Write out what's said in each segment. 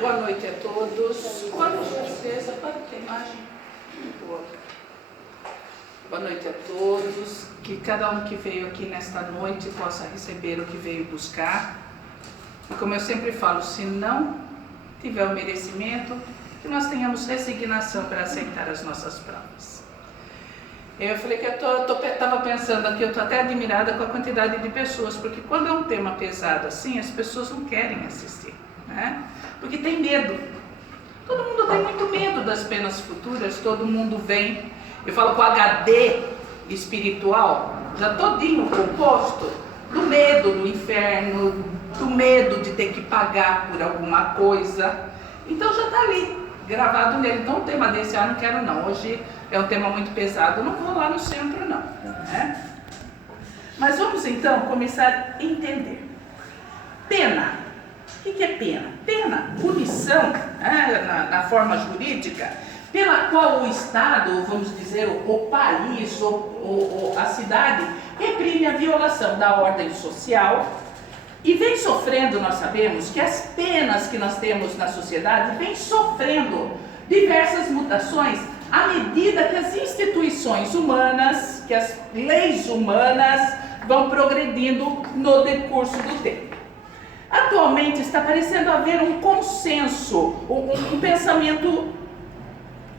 Boa noite a todos. Boa imagem. Boa noite a todos. Que cada um que veio aqui nesta noite possa receber o que veio buscar. E como eu sempre falo, se não tiver o merecimento, que nós tenhamos resignação para aceitar as nossas provas. Eu falei que eu estava pensando aqui, eu estou até admirada com a quantidade de pessoas, porque quando é um tema pesado assim, as pessoas não querem assistir, né? Porque tem medo. Todo mundo tem muito medo das penas futuras, todo mundo vem. Eu falo com o HD espiritual, já todinho composto, do medo do inferno, do medo de ter que pagar por alguma coisa. Então já está ali, gravado nele. Então um tema desse, não quero não, hoje é um tema muito pesado, não vou lá no centro não, né? Mas vamos então começar a entender. Pena, o que é pena? Pena, punição, né, na forma jurídica, pela qual o Estado, vamos dizer, o país ou a cidade, reprime a violação da ordem social e vem sofrendo, nós sabemos que as penas que nós temos na sociedade vem sofrendo diversas mutações à medida que as instituições humanas, que as leis humanas vão progredindo no decurso do tempo. Atualmente está parecendo haver um consenso, um pensamento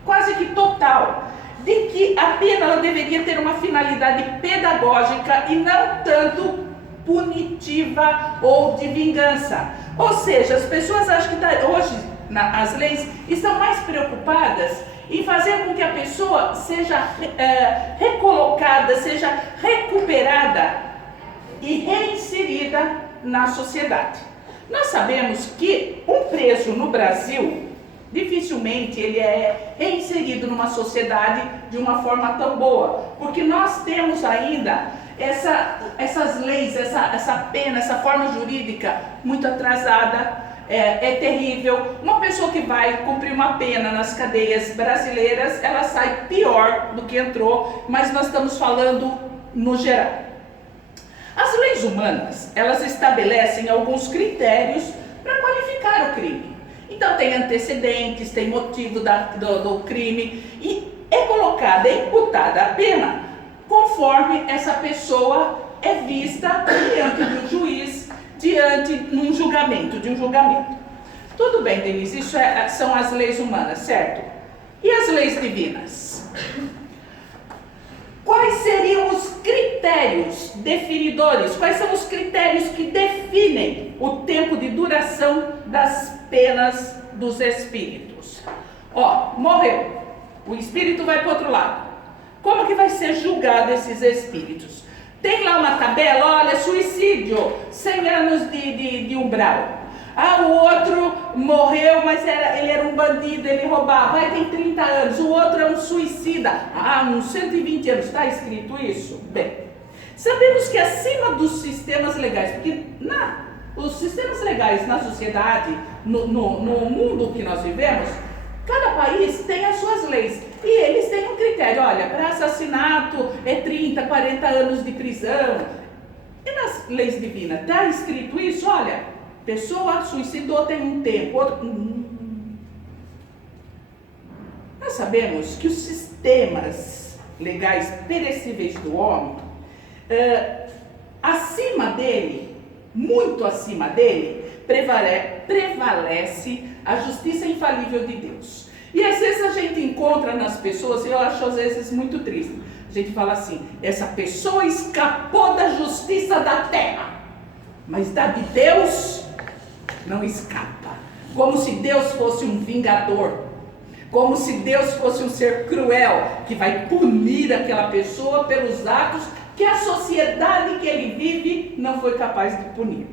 quase que total, de que a pena ela deveria ter uma finalidade pedagógica e não tanto punitiva ou de vingança. Ou seja, as pessoas acham que hoje as leis estão mais preocupadas em fazer com que a pessoa seja recolocada, seja recuperada e reinserida na sociedade. Nós sabemos que um preso no Brasil, dificilmente ele é reinserido numa sociedade de uma forma tão boa, porque nós temos ainda essas leis, essa pena, essa forma jurídica muito atrasada. É terrível. Uma pessoa que vai cumprir uma pena nas cadeias brasileiras, ela sai pior do que entrou, mas nós estamos falando no geral. As leis humanas, elas estabelecem alguns critérios para qualificar o crime. Então tem antecedentes, tem motivo do crime e é colocada, é imputada a pena conforme essa pessoa é vista diante de um juiz, diante de um julgamento. Tudo bem, Denise, isso são as leis humanas, certo? E as leis divinas? Quais seriam os critérios definidores? Quais são os critérios que definem o tempo de duração das penas dos espíritos? Morreu, o espírito vai para o outro lado. Como que vai ser julgado esses espíritos? Tem lá uma tabela, olha, suicídio, 100 anos de umbral. O outro morreu, mas ele era um bandido, ele roubava, tem 30 anos. O outro é um suicida, uns 120 anos. Está escrito isso? Bem, sabemos que acima dos sistemas legais, porque os sistemas legais na sociedade, no mundo que nós vivemos, cada país tem as suas leis. E eles têm um critério, olha, para assassinato é 30, 40 anos de prisão. E nas leis divinas, está escrito isso? Olha, pessoa suicidou tem um tempo. Nós sabemos que os sistemas legais perecíveis do homem, acima dele, muito acima dele, prevalece a justiça infalível de Deus. E às vezes a gente encontra nas pessoas, e eu acho às vezes muito triste, a gente fala assim, essa pessoa escapou da justiça da terra, mas da de Deus não escapa. Como se Deus fosse um vingador, como se Deus fosse um ser cruel, que vai punir aquela pessoa pelos atos que a sociedade que ele vive não foi capaz de punir.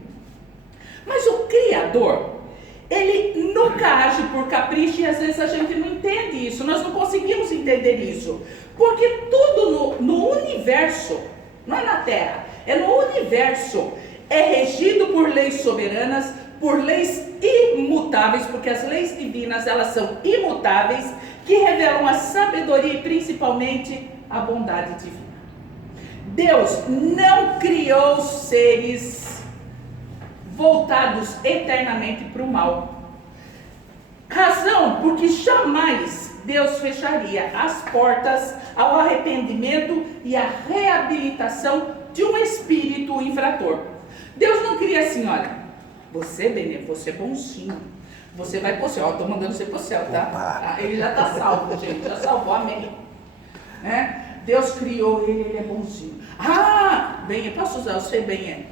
Mas o Criador, ele nunca age por capricho e às vezes a gente não entende isso, nós não conseguimos entender isso, porque tudo no universo, não é na Terra, é no universo, é regido por leis soberanas, por leis imutáveis, porque as leis divinas elas são imutáveis, que revelam a sabedoria e principalmente a bondade divina. Deus não criou seres voltados eternamente para o mal. Razão porque jamais Deus fecharia as portas ao arrependimento e à reabilitação de um espírito infrator. Deus não queria assim, olha, você, Benê, você é bonzinho, você vai pro céu, estou mandando você pro céu, tá? Ele já está salvo, gente, já salvou, amém. Deus criou ele é bonzinho. Bem, eu posso usar, eu sei bem é.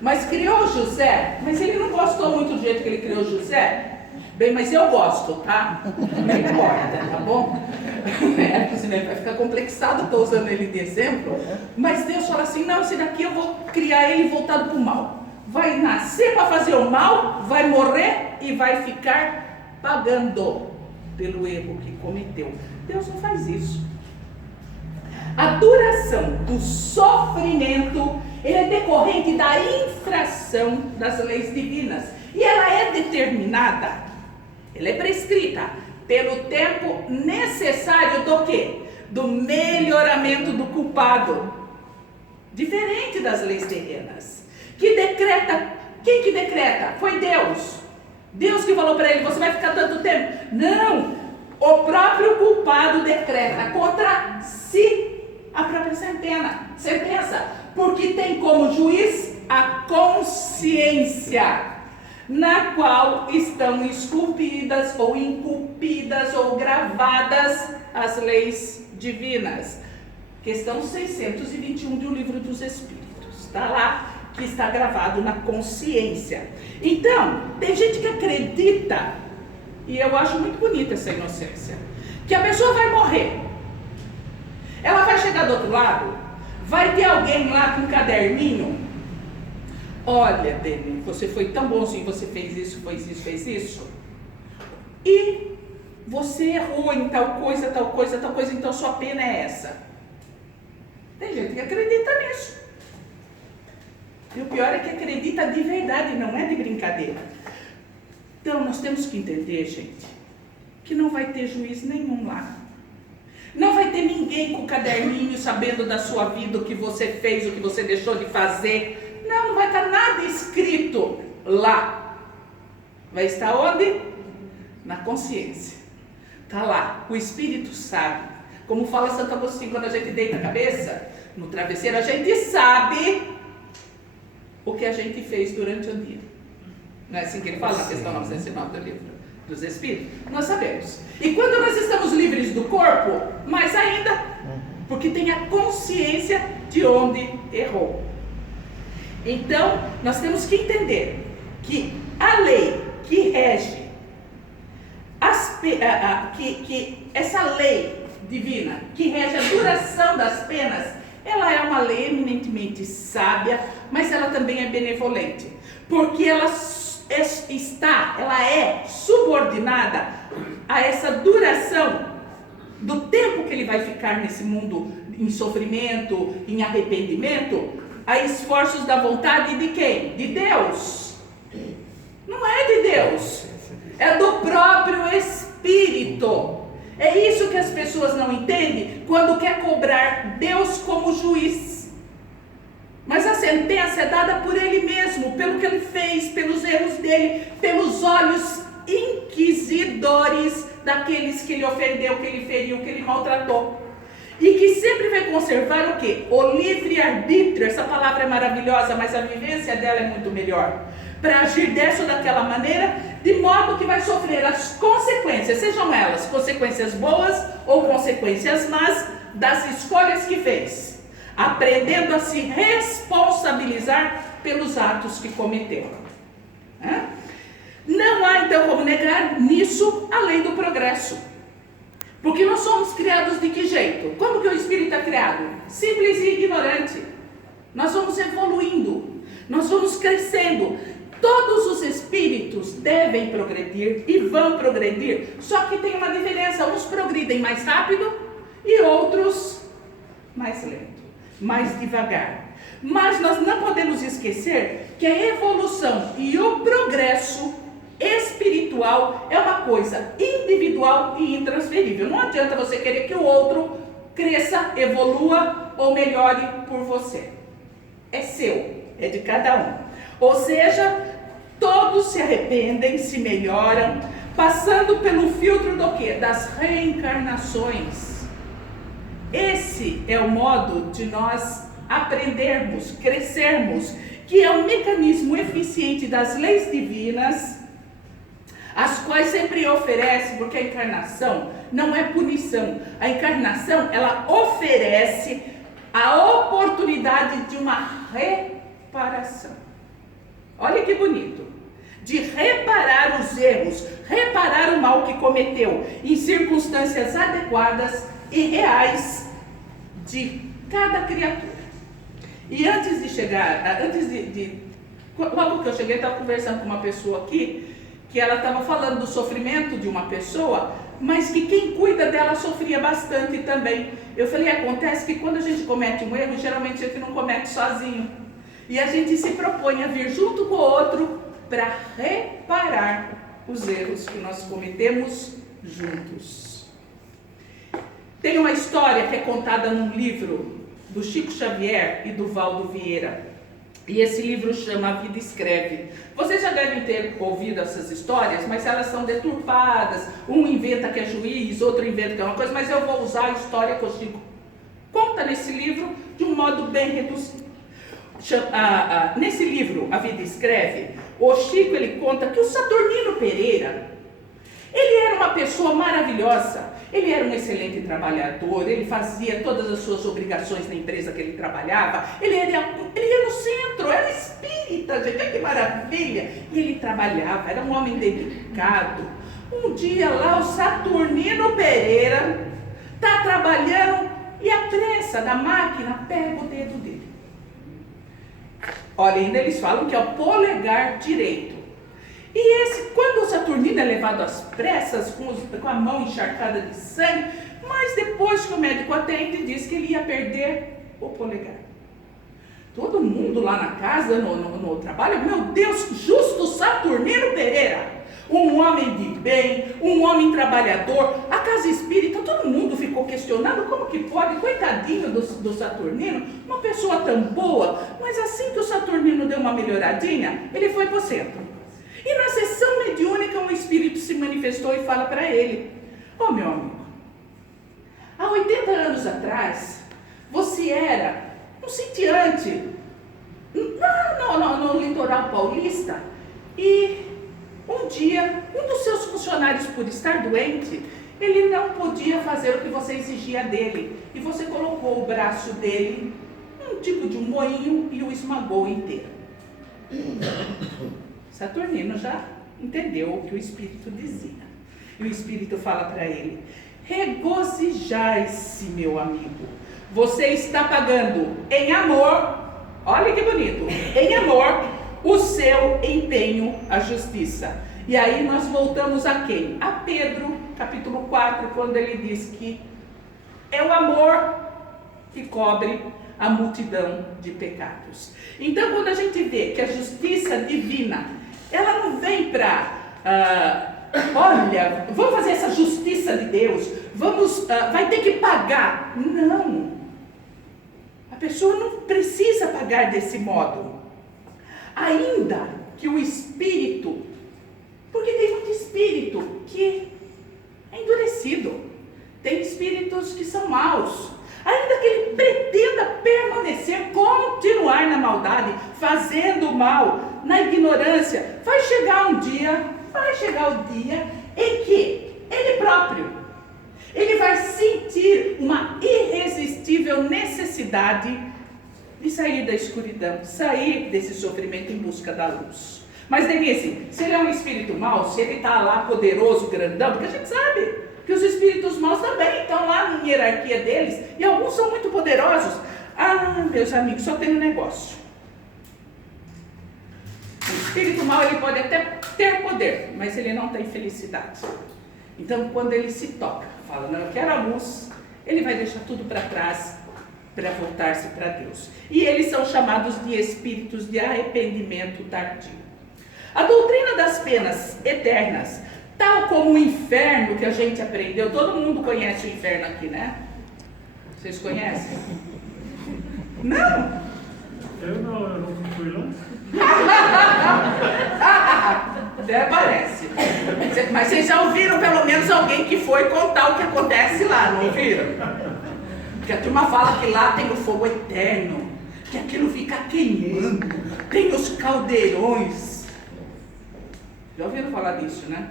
Mas criou José, mas ele não gostou muito do jeito que ele criou José. Bem, mas eu gosto, tá? Não importa, tá bom? Porque senão ele vai ficar complexado, estou usando ele de exemplo. Mas Deus fala assim, não, esse daqui eu vou criar ele voltado para o mal. Vai nascer para fazer o mal, vai morrer e vai ficar pagando pelo erro que cometeu. Deus não faz isso. A duração do sofrimento é decorrente da infração das leis divinas. E ela é determinada, ela é prescrita pelo tempo necessário do quê? Do melhoramento do culpado. Diferente das leis terrenas. Que decreta, quem que decreta? Foi Deus. Deus que falou para ele, você vai ficar tanto tempo. Não, o próprio culpado decreta contra si a própria sentença, porque tem como juiz a consciência, na qual estão esculpidas ou inculpidas ou gravadas as leis divinas. Questão 621 do Livro dos Espíritos, está lá, que está gravado na consciência. Então, tem gente que acredita, e eu acho muito bonita essa inocência, que a pessoa vai morrer. Ela vai chegar do outro lado, vai ter alguém lá com um caderninho. Olha, Deni, você foi tão bonzinho, você fez isso, fez isso. E você errou em tal coisa, então sua pena é essa. Tem gente que acredita nisso. E o pior é que acredita de verdade, não é de brincadeira. Então nós temos que entender, gente, que não vai ter juiz nenhum lá. Não vai ter ninguém com o caderninho sabendo da sua vida, o que você fez, o que você deixou de fazer. Não vai estar nada escrito lá. Vai estar onde? Na consciência. Está lá. O Espírito sabe. Como fala Santo Agostinho, quando a gente deita a cabeça no travesseiro, a gente sabe o que a gente fez durante o dia. Não é assim que ele fala na questão 909 do Livro dos Espíritos? Nós sabemos. E quando nós estamos livres do corpo, mais ainda, porque tem a consciência de onde errou. Então, nós temos que entender que a lei que rege, que essa lei divina, que rege a duração das penas, ela é uma lei eminentemente sábia, mas ela também é benevolente, porque ela é subordinada a essa duração do tempo que ele vai ficar nesse mundo em sofrimento, em arrependimento, a esforços da vontade de quem? De Deus. Não é de Deus, é do próprio Espírito. É isso que as pessoas não entendem quando quer cobrar Deus como juiz. Mas a sentença é dada por Ele mesmo, pelo que Ele fez, pelos erros dele, pelos olhos inquisidores daqueles que Ele ofendeu, que Ele feriu, que Ele maltratou. E que sempre vai conservar o quê? O livre-arbítrio. Essa palavra é maravilhosa, mas a vivência dela é muito melhor. Para agir dessa ou daquela maneira, de modo que vai sofrer as consequências, sejam elas consequências boas ou consequências más, das escolhas que fez, aprendendo a se responsabilizar pelos atos que cometeu. Não há então como negar nisso a lei do progresso. Porque nós somos criados de que jeito? Como que o espírito é criado? Simples e ignorante. Nós vamos evoluindo, nós vamos crescendo. Todos os espíritos devem progredir e vão progredir, só que tem uma diferença: uns progridem mais rápido e outros mais lento, mais devagar. Mas nós não podemos esquecer que a evolução e o progresso espiritual é uma coisa individual e intransferível. Não adianta você querer que o outro cresça, evolua ou melhore por você. É seu, é de cada um. Ou seja, todos se arrependem, se melhoram, passando pelo filtro do quê? Das reencarnações. Esse é o modo de nós aprendermos, crescermos, que é um mecanismo eficiente das leis divinas, as quais sempre oferece, porque a encarnação não é punição. A encarnação, ela oferece a oportunidade de uma reparação. Olha que bonito. De reparar os erros, reparar o mal que cometeu em circunstâncias adequadas e reais de cada criatura. E antes de chegar, logo que eu cheguei, eu estava conversando com uma pessoa aqui, que ela estava falando do sofrimento de uma pessoa, mas que quem cuida dela sofria bastante também. Eu falei, acontece que quando a gente comete um erro, geralmente a gente não comete sozinho. E a gente se propõe a vir junto com o outro para reparar os erros que nós cometemos juntos. Tem uma história que é contada num livro do Chico Xavier e do Valdo Vieira. E esse livro chama A Vida Escreve. Vocês já devem ter ouvido essas histórias, mas elas são deturpadas. Um inventa que é juiz, outro inventa que é uma coisa, mas eu vou usar a história que o Chico conta nesse livro de um modo bem reduzido. Nesse livro, A Vida Escreve, o Chico ele conta que o Saturnino Pereira, ele era uma pessoa maravilhosa. Ele era um excelente trabalhador, ele fazia todas as suas obrigações na empresa que ele trabalhava, ele ia no centro, era espírita, gente, olha que maravilha. E ele trabalhava, era um homem dedicado. Um dia lá o Saturnino Pereira está trabalhando e a prensa da máquina pega o dedo dele. Olha, ainda eles falam que é o polegar direito. E esse, quando o Saturnino é levado às pressas, com a mão encharcada de sangue, mas depois que o médico atende, diz que ele ia perder o polegar. Todo mundo lá na casa, no trabalho, meu Deus, justo Saturnino Pereira, um homem de bem, um homem trabalhador, a casa espírita, todo mundo ficou questionando como que pode, coitadinho do Saturnino, uma pessoa tão boa, mas assim que o Saturnino deu uma melhoradinha, ele foi para o centro. E na sessão mediúnica um espírito se manifestou e fala para ele: ó, meu amigo, há 80 anos atrás, você era um sitiante no litoral paulista e um dia, um dos seus funcionários, por estar doente, ele não podia fazer o que você exigia dele e você colocou o braço dele num tipo de um moinho e o esmagou inteiro. Saturnino já entendeu o que o Espírito dizia. E o Espírito fala para ele: regozijai-se, meu amigo. Você está pagando em amor, olha que bonito, em amor, o seu empenho à justiça. E aí nós voltamos a quem? A Pedro, capítulo 4, quando ele diz que é o amor que cobre a multidão de pecados. Então, quando a gente vê que a justiça divina, ela não vem para, olha, vamos fazer essa justiça de Deus, vai ter que pagar. Não. A pessoa não precisa pagar desse modo. Ainda que o espírito, porque tem muito espírito que é endurecido, tem espíritos que são maus, ainda que ele pretenda permanecer, continuar na maldade, fazendo o mal, na ignorância, vai chegar o dia em que ele próprio, ele vai sentir uma irresistível necessidade de sair da escuridão, sair desse sofrimento em busca da luz. Mas Denise, se ele é um espírito mau, se ele está lá poderoso, grandão, porque a gente sabe que os espíritos maus também estão lá na hierarquia deles, e alguns são muito poderosos. Ah, meus amigos, só tem um negócio. O espírito mau, ele pode até ter poder, mas ele não tem felicidade. Então, quando ele se toca, fala, não, eu quero a luz, ele vai deixar tudo para trás para voltar-se para Deus. E eles são chamados de espíritos de arrependimento tardio. A doutrina das penas eternas, tal como o inferno que a gente aprendeu, todo mundo conhece o inferno aqui, né? Vocês conhecem? Não? Eu não fui lá. Até parece. Mas vocês já ouviram pelo menos alguém que foi contar o que acontece lá, não ouviram? Porque a turma fala que lá tem o fogo eterno, que aquilo fica queimando, tem os caldeirões. Já ouviram falar disso, né?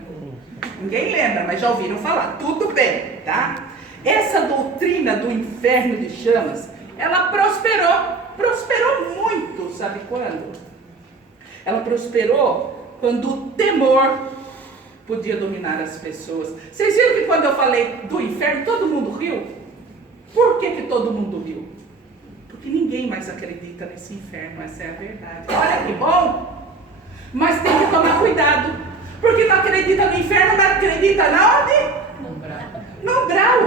Ninguém lembra, mas já ouviram falar. Tudo bem, tá? Essa doutrina do inferno de chamas, ela prosperou muito, sabe quando? Ela prosperou quando o temor podia dominar as pessoas. Vocês viram que quando eu falei do inferno, todo mundo riu? Por que todo mundo riu? Porque ninguém mais acredita nesse inferno, essa é a verdade. Olha que bom! Mas tem que tomar cuidado, porque não acredita no inferno, mas acredita na onde? No umbral.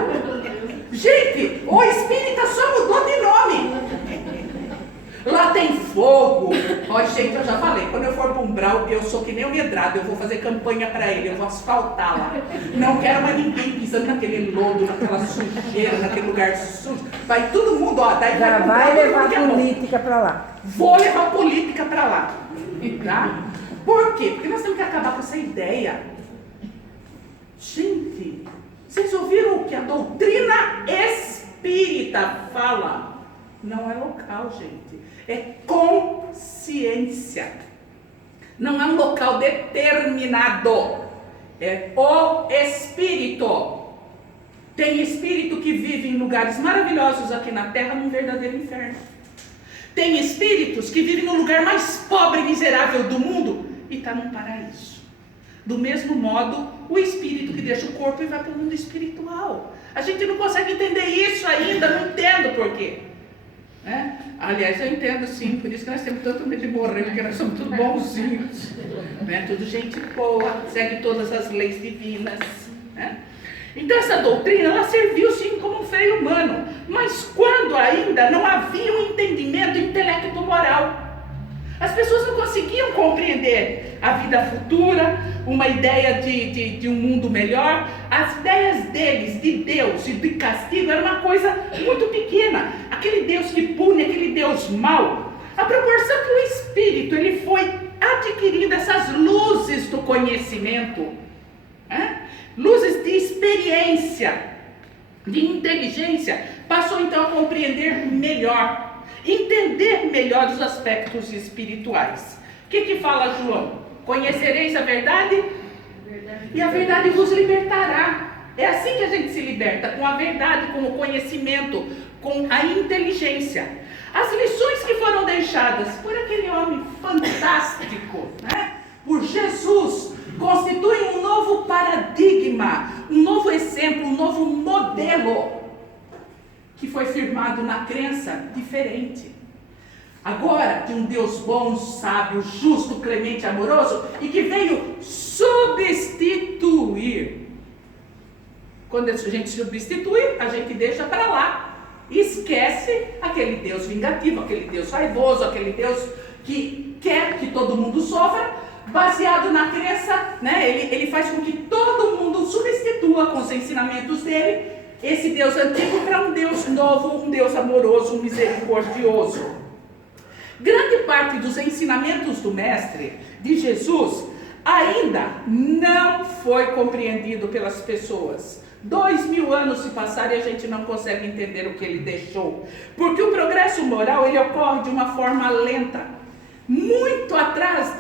Gente, o espírita só mudou de nome. Lá tem fogo. Ó, gente, eu já falei, quando eu for para o umbral, eu sou que nem o Medrado, eu vou fazer campanha para ele, eu vou asfaltar lá. Não quero mais ninguém pisando naquele lodo, naquela sujeira, naquele lugar sujo. Vai todo mundo, ó, daí já vai levar política para lá. Vou levar política para lá. Tá? Por quê? Porque nós temos que acabar com essa ideia. Gente, vocês ouviram o que a doutrina espírita fala? Não é local, gente. É consciência. Não é um local determinado. É o espírito. Tem espírito que vive em lugares maravilhosos aqui na terra, num verdadeiro inferno. Tem espíritos que vivem no lugar mais pobre e miserável do mundo e está num paraíso. Do mesmo modo, o espírito que deixa o corpo e vai para o mundo espiritual. A gente não consegue entender isso ainda, não entendo por quê. Né? Aliás, eu entendo sim, por isso que nós temos tanto medo de morrer, porque nós somos tudo bonzinhos, né? Tudo gente boa, segue todas as leis divinas, né? Então essa doutrina, ela serviu sim como um freio humano, mas quando ainda não havia um entendimento intelecto-moral, as pessoas não conseguiam compreender a vida futura, uma ideia de um mundo melhor. As ideias deles de Deus e de castigo era uma coisa muito pequena. Aquele Deus que pune, aquele Deus mau. A proporção que o Espírito ele foi adquirindo essas luzes do conhecimento, né? Luzes de experiência, de inteligência, passou então a compreender melhor, entender melhor os aspectos espirituais. O que fala João? Conhecereis a verdade? E a verdade vos libertará. É assim que a gente se liberta, com a verdade, com o conhecimento, com a inteligência. As lições que foram deixadas por aquele homem fantástico, né? Por Jesus, constituem um novo paradigma, um novo exemplo, um novo modelo, que foi firmado na crença diferente. Agora, de um Deus bom, sábio, justo, clemente, amoroso, e que veio substituir. Quando a gente substitui, a gente deixa para lá. Esquece aquele Deus vingativo, aquele Deus raivoso, aquele Deus que quer que todo mundo sofra, baseado na crença, né? Ele faz com que todo mundo substitua com os ensinamentos dele esse Deus antigo para um Deus novo, um Deus amoroso, um misericordioso. Grande parte dos ensinamentos do Mestre, de Jesus, ainda não foi compreendido pelas pessoas. 2000 anos se passaram e a gente não consegue entender o que ele deixou. Porque o progresso moral, ele ocorre de uma forma lenta, muito atrás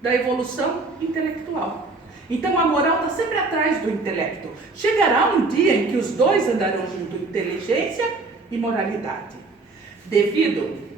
da evolução intelectual. Então a moral está sempre atrás do intelecto. Chegará um dia em que os dois andarão junto, inteligência e moralidade. Devido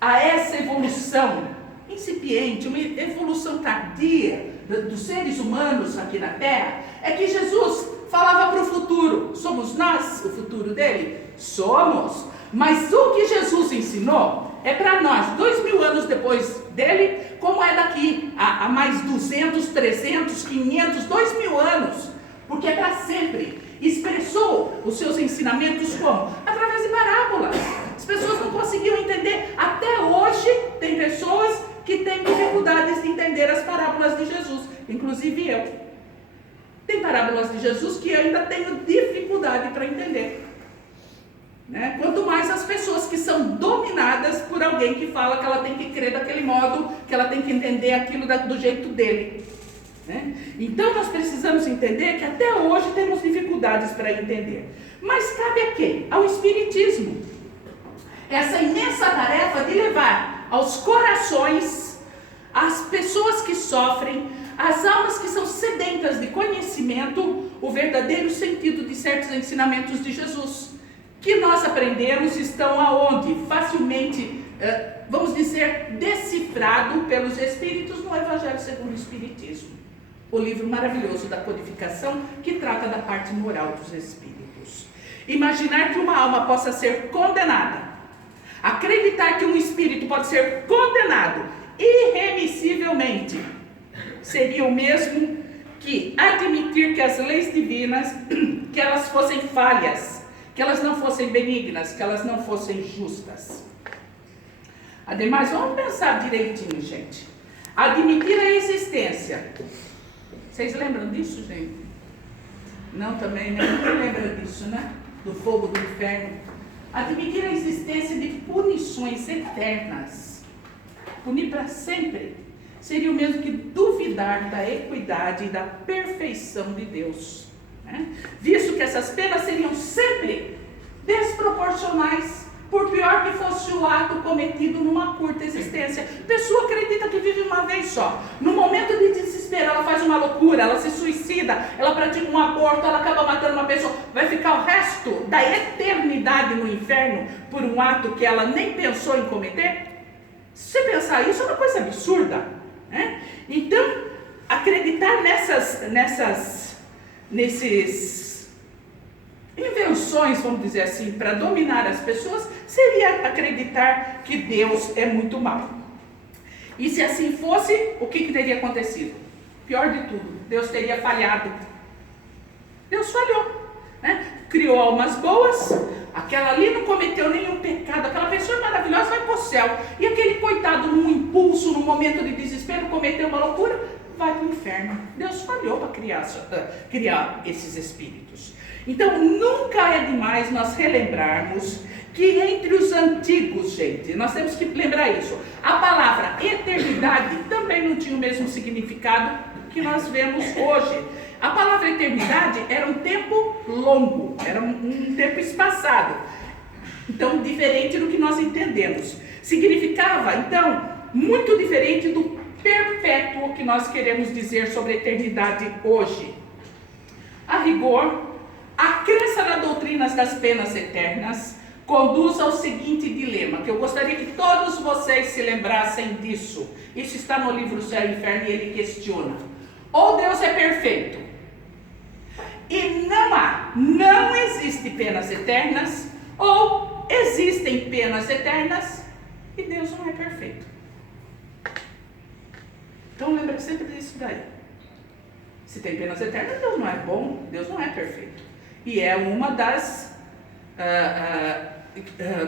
a essa evolução incipiente, uma evolução tardia dos seres humanos aqui na Terra, é que Jesus falava para o futuro. Somos nós o futuro dele? Somos. Mas o que Jesus ensinou é para nós, 2000 anos depois dele, como é daqui a mais 200, 300, 500, 2000 anos, porque é para sempre. Expressou os seus ensinamentos como? Através de parábolas. As pessoas não conseguiam entender. Até hoje tem pessoas que têm dificuldades de entender as parábolas de Jesus, inclusive eu. Tem parábolas de Jesus que eu ainda tenho dificuldade para entender. né? Quanto mais as pessoas que são dominadas por alguém que fala que ela tem que crer daquele modo, que ela tem que entender aquilo do jeito dele, né? Então nós precisamos entender que até hoje temos dificuldades para entender. Mas cabe a quem? Ao Espiritismo. Essa imensa tarefa de levar aos corações, as pessoas que sofrem, as almas que são sedentas de conhecimento, o verdadeiro sentido de certos ensinamentos de Jesus, que nós aprendemos estão aonde? Facilmente, vamos dizer, decifrado pelos Espíritos no Evangelho segundo o Espiritismo. O livro maravilhoso da codificação, que trata da parte moral dos Espíritos. Imaginar que uma alma possa ser condenada, acreditar que um espírito pode ser condenado irremissivelmente, seria o mesmo que admitir que as leis divinas, que elas fossem falhas, que elas não fossem benignas, que elas não fossem justas. Ademais, vamos pensar direitinho, gente. Admitir a existência. Vocês lembram disso, gente? Não, também, né? Ninguém lembra disso, né? Do fogo do inferno. Admitir a existência de punições eternas. Punir para sempre. Seria o mesmo que duvidar da equidade e da perfeição de Deus, né? Visto que essas penas seriam sempre desproporcionais, por pior que fosse o ato cometido numa curta existência. A pessoa acredita que vive uma vez só. No momento de desespero, ela faz uma loucura, ela se suicida, ela pratica um aborto, ela acaba matando uma pessoa. Vai ficar o resto da eternidade no inferno por um ato que ela nem pensou em cometer? Se você pensar isso, é uma coisa absurda, né? Então, acreditar nesses invenções, vamos dizer assim, para dominar as pessoas, seria acreditar que Deus é muito mau. E se assim fosse, o que teria acontecido? Pior de tudo, Deus teria falhado. Deus falhou, né? Criou almas boas, aquela ali não cometeu nenhum pecado, aquela pessoa maravilhosa vai para o céu, e aquele coitado num impulso, num momento de desespero, cometeu uma loucura, vai para o inferno. Deus falhou para criar esses espíritos. Então, nunca é demais nós relembrarmos que entre os antigos, gente, nós temos que lembrar isso, a palavra eternidade também não tinha o mesmo significado que nós vemos hoje. A palavra eternidade era um tempo longo, era um tempo espaçado, então diferente do que nós entendemos. Significava, então, muito diferente do perpétuo que nós queremos dizer sobre a eternidade hoje. A rigor, a crença nas doutrinas das penas eternas conduz ao seguinte dilema, que eu gostaria que todos vocês se lembrassem disso. Isso está no livro Céu e Inferno e ele questiona. Ou Deus é perfeito e não existe penas eternas, ou existem penas eternas e Deus não é perfeito. Então lembra sempre disso daí. Se tem penas eternas, Deus não é bom, Deus não é perfeito. E é uma das...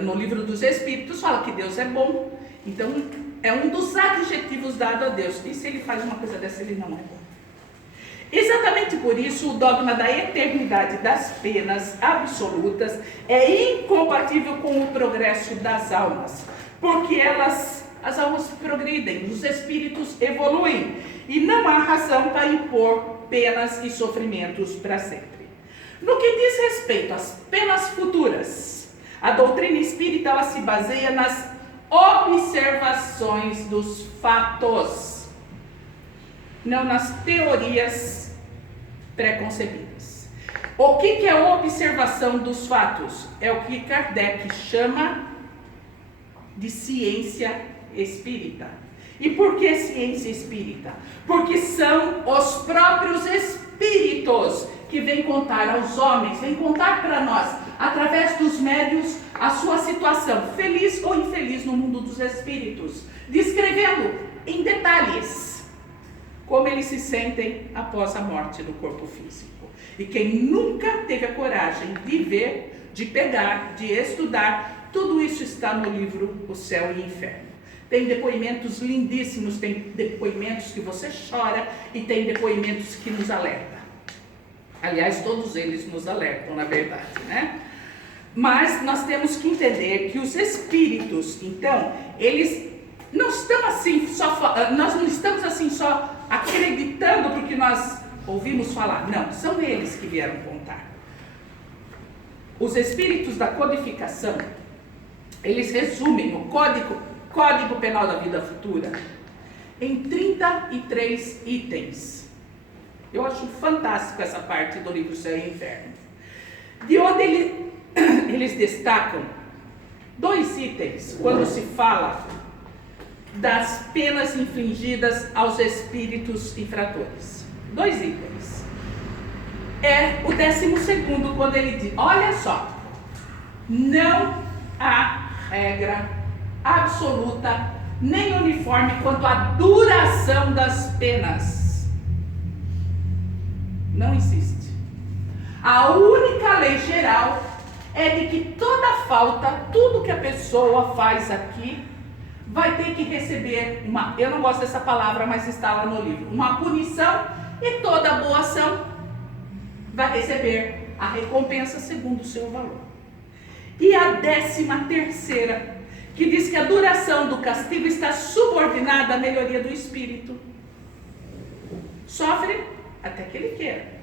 no livro dos Espíritos fala que Deus é bom. Então é um dos adjetivos dados a Deus. E se ele faz uma coisa dessa, ele não é bom. Exatamente por isso, o dogma da eternidade das penas absolutas é incompatível com o progresso das almas, porque as almas progridem, os espíritos evoluem, e não há razão para impor penas e sofrimentos para sempre. No que diz respeito às penas futuras, a doutrina espírita ela se baseia nas observações dos fatos, não nas teorias preconcebidas. O que é a observação dos fatos? É o que Kardec chama de ciência espírita. E por que ciência espírita? Porque são os próprios espíritos que vêm contar aos homens, vêm contar para nós, através dos médiuns, a sua situação, feliz ou infeliz no mundo dos espíritos, descrevendo em detalhes como eles se sentem após a morte do corpo físico. E quem nunca teve a coragem de ver, de pegar, de estudar, tudo isso está no livro O Céu e o Inferno. Tem depoimentos lindíssimos, tem depoimentos que você chora e tem depoimentos que nos alertam. Aliás, todos eles nos alertam, na verdade, né? Mas nós temos que entender que os espíritos, então, eles não estão assim nós não estamos assim só acreditando porque nós ouvimos falar. Não, são eles que vieram contar. Os espíritos da codificação, eles resumem o Código Penal da Vida Futura em 33 itens. Eu acho fantástico essa parte do livro Céu e Inferno. De onde eles destacam 2 itens quando se fala das penas infligidas aos espíritos infratores. 2 itens. É o 12º, quando ele diz, olha só, não há regra absoluta nem uniforme quanto à duração das penas. Não existe. A única lei geral é de que toda falta, tudo que a pessoa faz aqui, vai ter que receber eu não gosto dessa palavra, mas está lá no livro, uma punição, e toda boa ação vai receber a recompensa segundo o seu valor. E a 13ª, que diz que a duração do castigo está subordinada à melhoria do espírito. Sofre até que ele queira.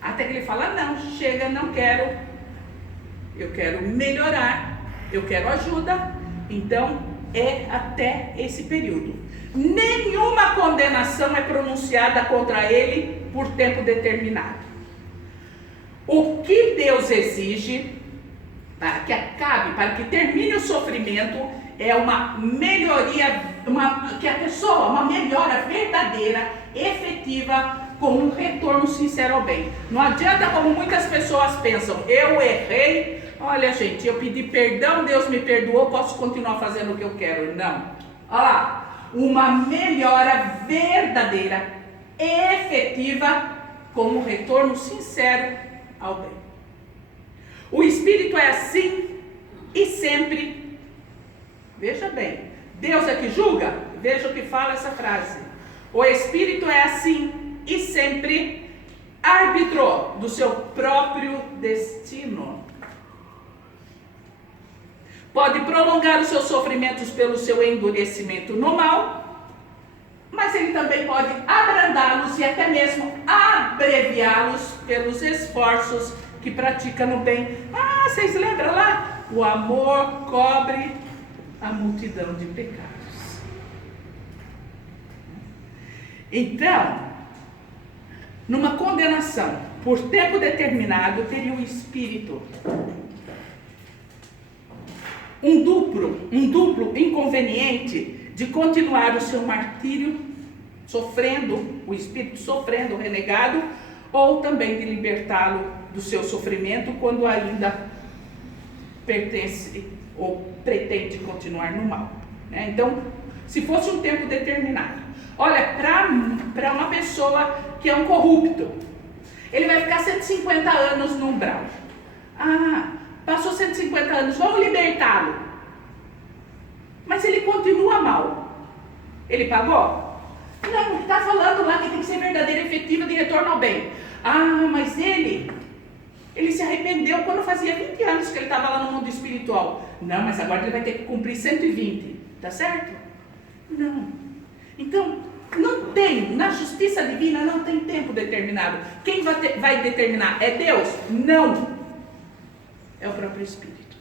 Até que ele fala, não, chega, não quero. Eu quero melhorar, eu quero ajuda. Então, é até esse período. Nenhuma condenação é pronunciada contra ele por tempo determinado. O que Deus exige para que acabe, para que termine o sofrimento, é uma melhoria, que a pessoa, uma melhora verdadeira, efetiva, com um retorno sincero ao bem. Não adianta como muitas pessoas pensam, eu errei, olha gente, eu pedi perdão, Deus me perdoou, posso continuar fazendo o que eu quero. Não. Olha lá, uma melhora verdadeira, efetiva, com um retorno sincero ao bem. O espírito é assim e sempre. Veja bem, Deus é que julga? Veja o que fala essa frase. O espírito é assim e sempre árbitro do seu próprio destino. Pode prolongar os seus sofrimentos pelo seu endurecimento no mal, mas ele também pode abrandá-los e até mesmo abreviá-los pelos esforços que pratica no bem. Ah, vocês lembram lá? O amor cobre a multidão de pecados. Então, numa condenação por tempo determinado, teria o espírito um duplo inconveniente de continuar o seu martírio, sofrendo, o espírito sofrendo o renegado, ou também de libertá-lo do seu sofrimento quando ainda pertence ou pretende continuar no mal, né? Então, se fosse um tempo determinado, olha, para uma pessoa que é um corrupto, ele vai ficar 150 anos no umbral. Ah, passou 150 anos, vamos libertá-lo. Mas ele continua mal. Ele pagou? Não, ele está falando lá que tem que ser verdadeira e efetiva de retorno ao bem. Ah, mas ele se arrependeu quando fazia 20 anos que ele estava lá no mundo espiritual. Não, mas agora ele vai ter que cumprir 120, tá certo? Não. Então, não tem, na justiça divina não tem tempo determinado. Quem vai determinar? É Deus? Não. É o próprio Espírito.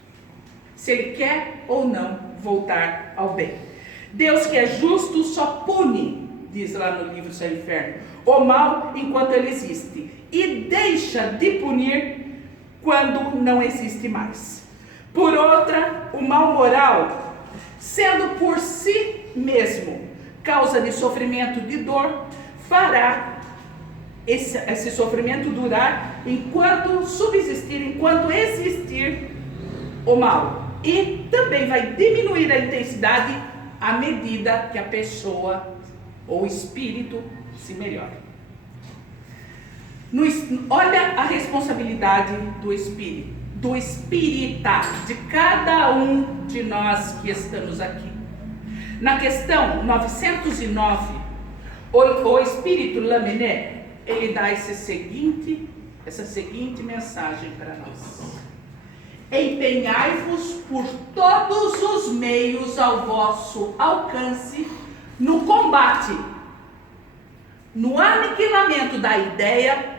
Se ele quer ou não voltar ao bem. Deus que é justo só pune, diz lá no livro Céu e Inferno, o mal enquanto ele existe, e deixa de punir quando não existe mais. Por outra, o mal moral, sendo por si mesmo causa de sofrimento, de dor, fará esse sofrimento durar enquanto subsistir, enquanto existir o mal. E também vai diminuir a intensidade à medida que a pessoa ou o espírito se melhora. Olha a responsabilidade do espírito, do espírita, de cada um de nós que estamos aqui. Na questão 909, o espírito Lamennais, ele dá essa seguinte mensagem para nós. empenhai-vos por todos os meios ao vosso alcance no combate, no aniquilamento da ideia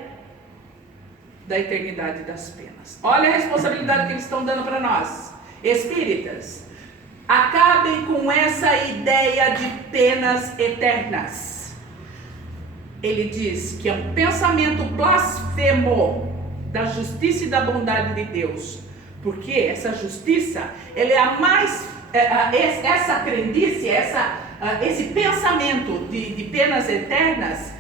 da eternidade das penas. Olha a responsabilidade que eles estão dando para nós, espíritas. Acabem com essa ideia de penas eternas. Ele diz que é um pensamento blasfemo da justiça e da bondade de Deus, porque essa justiça, ela é a mais, essa crendice, esse pensamento de penas eternas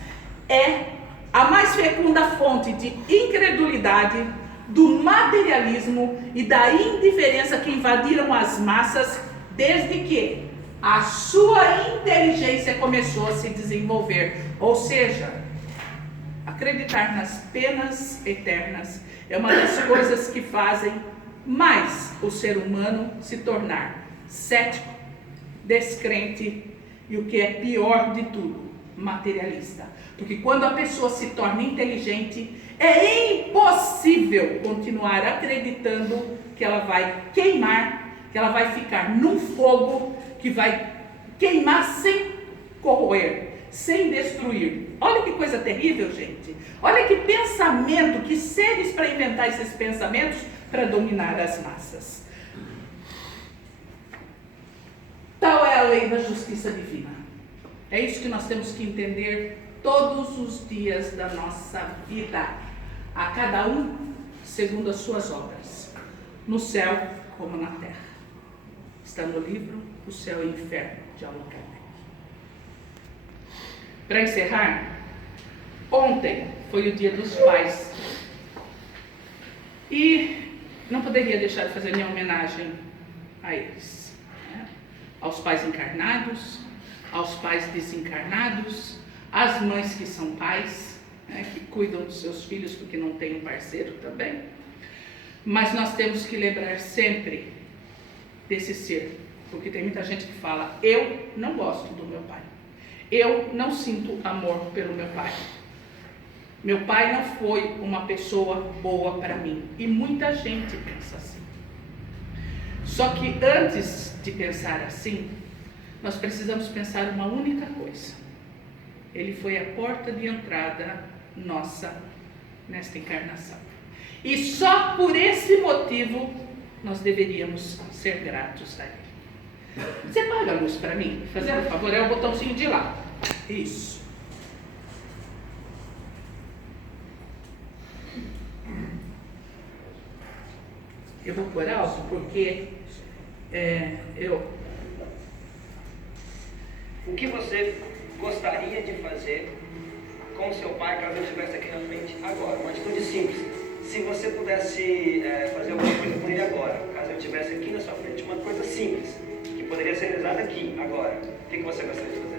é a mais fecunda fonte de incredulidade, do materialismo e da indiferença que invadiram as massas desde que a sua inteligência começou a se desenvolver. Ou seja, acreditar nas penas eternas é uma das coisas que fazem mais o ser humano se tornar cético, descrente e, o que é pior de tudo, materialista. Porque quando a pessoa se torna inteligente, é impossível continuar acreditando que ela vai queimar, que ela vai ficar num fogo que vai queimar sem corroer, sem destruir. Olha que coisa terrível, gente. Olha que pensamento, que seres para inventar esses pensamentos para dominar as massas. Tal é a lei da justiça divina. É isso que nós temos que entender todos os dias da nossa vida, a cada um segundo as suas obras, no céu como na terra. Está no livro O Céu e o Inferno, de Allan Kardec. Para encerrar, ontem foi o Dia dos Pais e não poderia deixar de fazer minha homenagem a eles, né? Aos pais encarnados, aos pais desencarnados, às mães que são pais, né, que cuidam dos seus filhos porque não tem um parceiro também. Mas nós temos que lembrar sempre desse ser, porque tem muita gente que fala: eu não gosto do meu pai, eu não sinto amor pelo meu pai, meu pai não foi uma pessoa boa para mim. E muita gente pensa assim. Só que antes de pensar assim, nós precisamos pensar uma única coisa: ele foi a porta de entrada nossa nesta encarnação, e só por esse motivo nós deveríamos ser gratos a ele. Você apaga a luz para mim, fazendo um favor, é o botãozinho de lá. Isso. Eu vou por alto porque O que você gostaria de fazer com o seu pai caso ele estivesse aqui na frente agora? Uma atitude simples. Se você pudesse fazer alguma coisa com ele agora, caso ele estivesse aqui na sua frente, uma coisa simples, que poderia ser realizada aqui, agora, o que você gostaria de fazer?